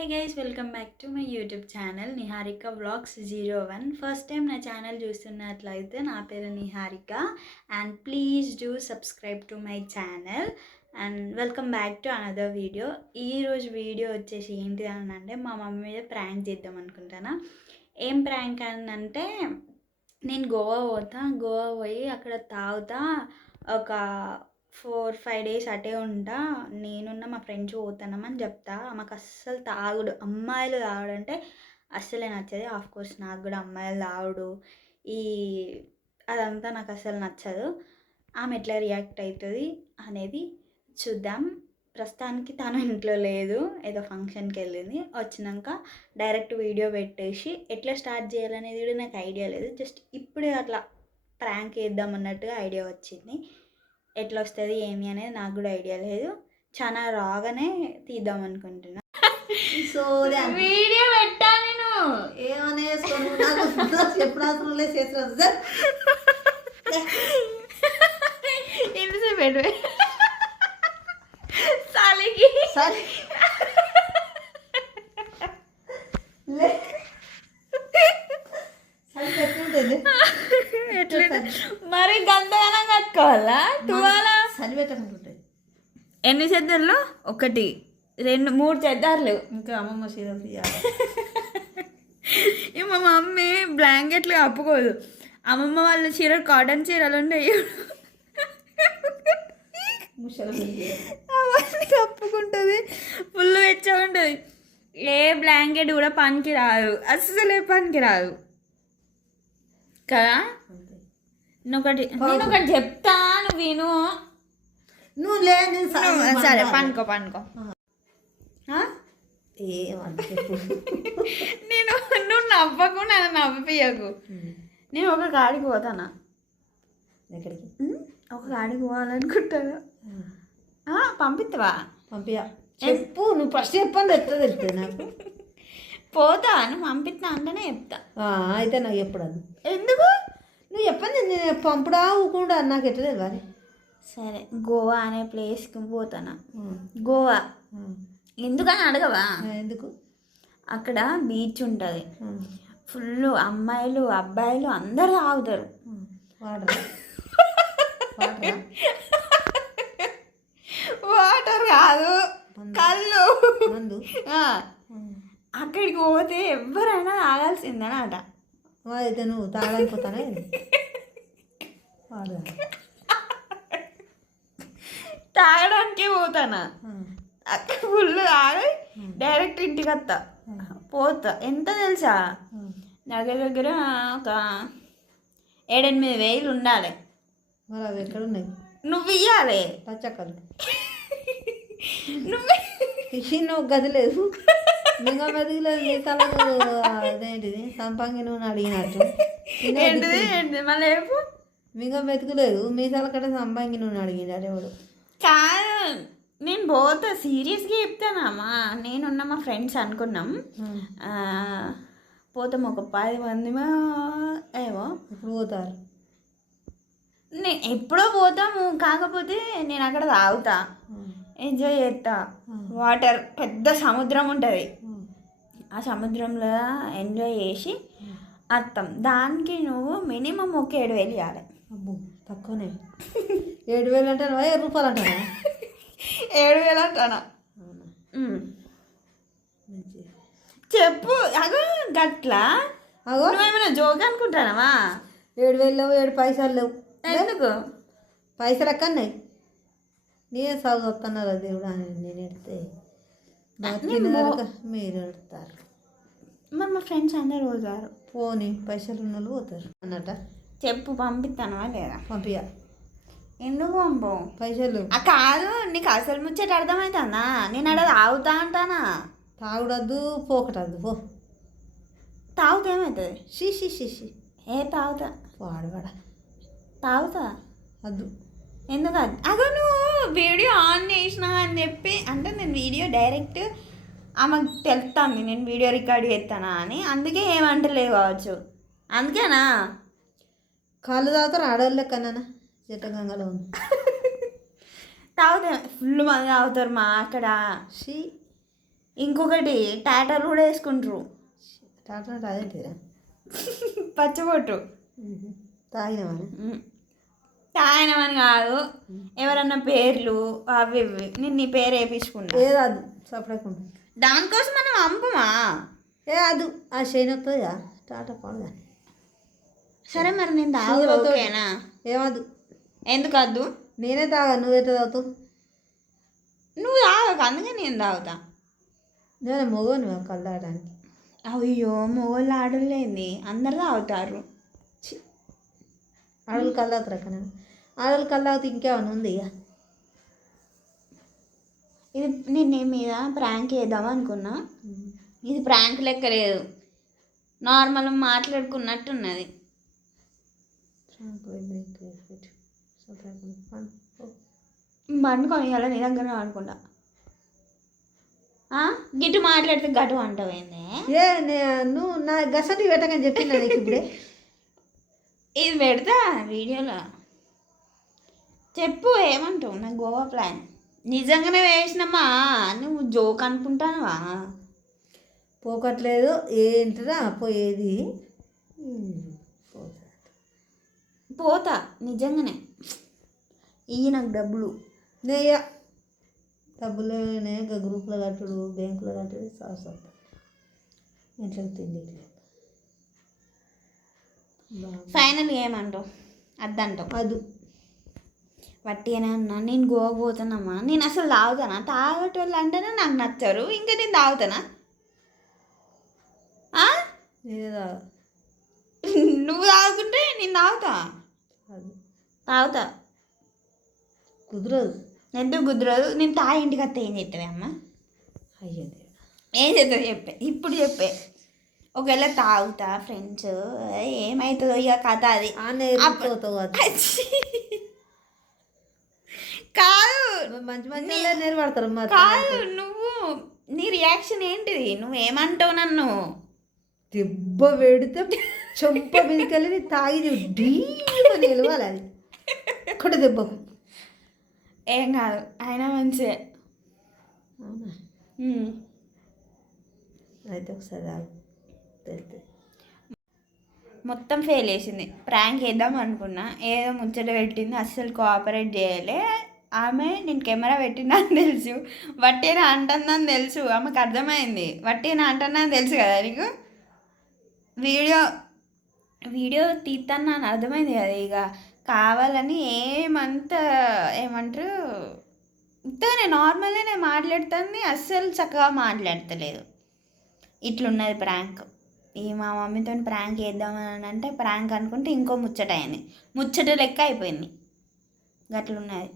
Hey guys, welcome back to my YouTube channel Niharika Vlogs 01. First time నా channel చూస్తున్నట్లయితే నా పేరు Niharika and please do subscribe to my channel and welcome back to another video. ఈరోజు video వచ్చేసి ఏంటి అని అంటే మా మమ్మీ మీద ప్రాంక్ చేద్దాం అనుకుంటానా. ఏం ప్రాంక్ అని అంటే నేను గోవా పోయి అక్కడ తాగుతా ఒక 4-5 days అటే ఉంటా, నేనున్న మా ఫ్రెండ్స్ పోతున్నామని చెప్తా. ఆమెకు అస్సలు అమ్మాయిలు తాగుడు అంటే అస్సలే నచ్చదు. ఆఫ్కోర్స్ నాకు కూడా అమ్మాయిలు తాగుడు అదంతా నాకు అస్సలు నచ్చదు. ఆమె ఎట్లా రియాక్ట్ అవుతుంది అనేది చూద్దాం. ప్రస్తుతానికి తను ఇంట్లో లేదు, ఏదో ఫంక్షన్కి వెళ్ళింది. వచ్చినాక డైరెక్ట్ వీడియో పెట్టేసి ఎట్లా స్టార్ట్ చేయాలనేది కూడా నాకు ఐడియా లేదు. జస్ట్ ఇప్పుడే అట్లా ప్రాంక్ వేద్దాం అన్నట్టుగా ఐడియా వచ్చింది. ఎట్లా వస్తుంది ఏమి అనేది నాకు కూడా ఐడియా లేదు. చాలా రాగానే తీద్దాం అనుకుంటున్నా. సో వీడియో పెట్టా నేను ఏమనే ఎప్పుడు అవసరం లేదు చేస్తారు సార్. ఇంతసేపు పెట్టు సాలికి మరి గంతగానం కట్టుకోవాలా తువాలా చలి పెట్టకుంటుంటాయి. ఎన్ని చెద్దర్లు? 1 2 3 చెద్దర్లు. ఇంకా అమ్మమ్మ చీరలు తీయాలి. మా మమ్మీ బ్లాంకెట్లు కప్పుకోదు. అమ్మమ్మ వాళ్ళ చీరలు కాటన్ చీరలు ఉండేవి, అవన్నీ కప్పుకుంటుంది. ఫుల్ వెచ్చగా ఉంటుంది. ఏ బ్లాంకెట్ కూడా పనికి రాదు, అస్సలే పనికి రాదు కదా. నేను ఒకటి చెప్తా, నువ్వు విను. నువ్వు లే సరే పనుకో నేను నువ్వు నవ్వకు, నన్ను నవ్వియకు. నేను ఒక గాడికి పోతానా, ఎక్కడికి ఒక గాడికి పోవాలనుకుంటాను. పంపిస్తావా? పంపియా. చెప్పు, నువ్వు ఫస్ట్ చెప్పని తెలుస్తుంది నాకు. పోతా, నువ్వు పంపిస్తా అంటేనే చెప్తా. అయితే నాకు ఎప్పుడు అది ఎందుకు నువ్వు చెప్పండి, నేను పంపుడా ఊకుండా నాకు ఎట్లా తెలియాలి. సరే, గోవా అనే ప్లేస్కి పోతానా. గోవా ఎందుకని అడగవా? ఎందుకు? అక్కడ బీచ్ ఉంటుంది, ఫుల్ అమ్మాయిలు అబ్బాయిలు అందరు తాగుతారు. వాటర్ కాదు, కళ్ళు. అక్కడికి పోతే ఎవరైనా తాగాల్సిందేనట. అయితే నువ్వు తాగలేకపోతానే. తాగడానికే పోతానా. అక్కడ ఫుల్ తాగి డైరెక్ట్ ఇంటికి వస్తా. పోతా ఎంత తెలుసా, దగ్గర ఒక 7-8 వేలు ఉండాలి. మరి అవి ఎక్కడ ఉన్నాయి? నువ్వు ఇయ్యాలి. పచ్చక్కలు నువ్వు గది లేదు, మింగ మెదిగలేదు. మీ తలకు అదేంటిది సంపంగి నూనె అడిగినట్టు. ఏంటిది మళ్ళీ మింగ మెతుకులేదు, మీ తలకట సంపంగి నూనె అడిగినారు ఎవడు. కాదు, నేను పోతా, సీరియస్గా చెప్తానమ్మా. నేనున్న మా ఫ్రెండ్స్ అనుకున్నాం పోతాం, ఒక 10 మంది ఏమో. ఇప్పుడు పోతారు? నేను ఎప్పుడో పోతాము, కాకపోతే నేను అక్కడ తాగుతా, ఎంజాయ్ చేస్తా. వాటర్ పెద్ద సముద్రం ఉంటుంది, ఆ సముద్రంలో ఎంజాయ్ చేసి వస్తాం. దానికి నువ్వు మినిమం ఒక 7,000 ఇవ్వాలి. అబ్బో తక్కువనే. 7,000 అంటాను, 7 రూపాయలు అంటానా? 7,000 అంటానా? చెప్పు. అగో గట్లా నువ్వేమైనా జోక్ అనుకుంటానవా? 7,000 లేవు, 7 పైసలు లేవు. ఎందుకు? పైసలు ఎక్కన్నాయి? నేనే సాగు వస్తున్నారు దేవుడు అని నేను ఎడితే మీరు ఎడతారు. మరి మా ఫ్రెండ్స్ అందరు పోతారు. పోనీ పైసలు ఉన్న వాళ్ళు పోతారు అన్నట్ట. చెప్పు, పంపిస్తానవా లేదా? పంపియా. ఎందుకు పంపు? పైసలు కాదు, నీకు అసలు ముచ్చట అర్థమవుతుందా? నేను అక్కడ తాగుతా అంటానా. తాగుడద్దు, పోకటద్దు. పో. తాగుతా ఏమవుతుంది? షీ తాగుతా. వాడవాడ తాగుతా. వద్దు. ఎందుకు? అగో నువ్వు వీడియో ఆన్ చేసినా అని చెప్పి అంటే నేను వీడియో డైరెక్ట్ ఆమెకు తెలుస్తాను నేను వీడియో రికార్డ్ చేస్తానా అని, అందుకే ఏమంటలేదు కావచ్చు. అందుకేనా? కాళ్ళు తాగుతారు ఆడవాళ్ళు కన్నా జట్టగంగలో ఉంది. తాగుతా, ఫుల్ మంది తాగుతారు మా అక్కడ. ఇంకొకటి టాటాలు కూడా వేసుకుంటారు. టాటా అదేంటిరా పచ్చబొట్టు తాగినవారు తాగినమని కాదు, ఎవరన్నా పేర్లు అవి ఇవి నేను నీ పేరు వేయించుకుంటా. ఏదాదు సపడకుండా దానికోసం మనం పంపమా? అది ఆ షైన్ వస్తుందిగా టాటా పండుగ. సరే మరి నేను తాగు ఓకేనా? ఏమద్దు. ఎందుకు వద్దు? నేనే తాగా, నువ్వెట్లా తాగుతావు? నువ్వు తాగకు, అందుకే నేను తాగుతా. నేను మొగోని కళ్ళు తాగడానికి. అయ్యో మొగోళ్ళు ఆడలేంది, అందరు తాగుతారు. ఆడలు కళ్ళు తాగుతారు అక్కడ. ఆడలు కళ్ళు తాగితే ఇంకేమైనా ఉంది ఇక. ఇది నేను నీ మీద ప్రాంక్ చేద్దాం అనుకున్నా, ఇది ప్రాంక్ లెక్క లేదు, నార్మల్ మాట్లాడుకున్నట్టున్నది. పండుకొని ఇవాళ నీ దగ్గర అనుకుంటా. గిట్టు మాట్లాడితే గటు అంటపోయింది. నువ్వు నా గసటి పెట్టకని చెప్పిందా నీకు ఇప్పుడే? ఇది పెడతా వీడియోలో. చెప్పు ఏమంటావు? నా గోవా ప్లాన్ నిజంగానే వేసినమ్మా, నువ్వు జోక్ అనుకుంటానవా? పోకట్లేదు ఏంటిరా పోయేది. పోతా నిజంగానే. ఇవి నాకు డబ్బులు నేయ డబ్బులునే గ్రూప్లో కట్టుడు, బ్యాంకులో కట్టుడు సాసం ఇంట్లో తిండి. ఫైనల్ ఏమంటావు? అద్దంటావు? అది వట్టిగానే అన్నా. నేను గోవా పోతానమ్మా, నేను అసలు తాగుతానా? తాగేటోళ్ళు అంటేనే నాకు నచ్చరు, ఇంకా నేను తాగుతానా? నేనే తాగా. నువ్వు తాగుతుంటే నేను తాగుతా. తాగుతా. కుదరదు. ఎందుకు కుదరదు? నేను తాగి ఇంటికి వస్తే ఏం చేస్తావే అమ్మ? అయ్యేది ఏం చేస్తావు చెప్పే, ఇప్పుడు చెప్పే. ఒకవేళ తాగుతా ఫ్రెండ్స్, ఏమవుతుందో ఇక కథ అది. కాదు మంచి మంచి నేర్పడతారు. కాదు, నువ్వు నీ రియాక్షన్ ఏంటిది? నువ్వేమంటావు నన్ను? దెబ్బ పెడితే చెంప మీదకెళ్ళి తాగి నిలవాలి. అది ఒక్కటి దెబ్బకు ఏం కాదు, అయినా మంచిదే. అవునా? అయితే ఒకసారి తెలుస్తుంది. మొత్తం ఫెయిల్ వేసింది. ప్రాంక్ వేద్దాం అనుకున్నా, ఏదో ముచ్చట పెట్టింది, అస్సలు కోఆపరేట్ చేయలే ఆమె. నేను కెమెరా పెట్టిందని తెలుసు, వట్టేనా అంటుందని తెలుసు, ఆమెకు అర్థమైంది. వట్టేనా అంటున్నాను తెలుసు కదా నీకు. వీడియో తీస్తాను అర్థమైంది కదా. ఇక కావాలని ఏమంటారు ఇంతగానే నార్మల్గా నేను మాట్లాడుతాను, అస్సలు చక్కగా మాట్లాడతలేదు. ఇట్లున్నది ప్రాంక్. ఈ మా మమ్మీతో ప్రాంక్ చేద్దామని అంటే ప్రాంక్ అనుకుంటే ఇంకో ముచ్చట అయింది, ముచ్చట లెక్క అయిపోయింది. గట్లున్నది.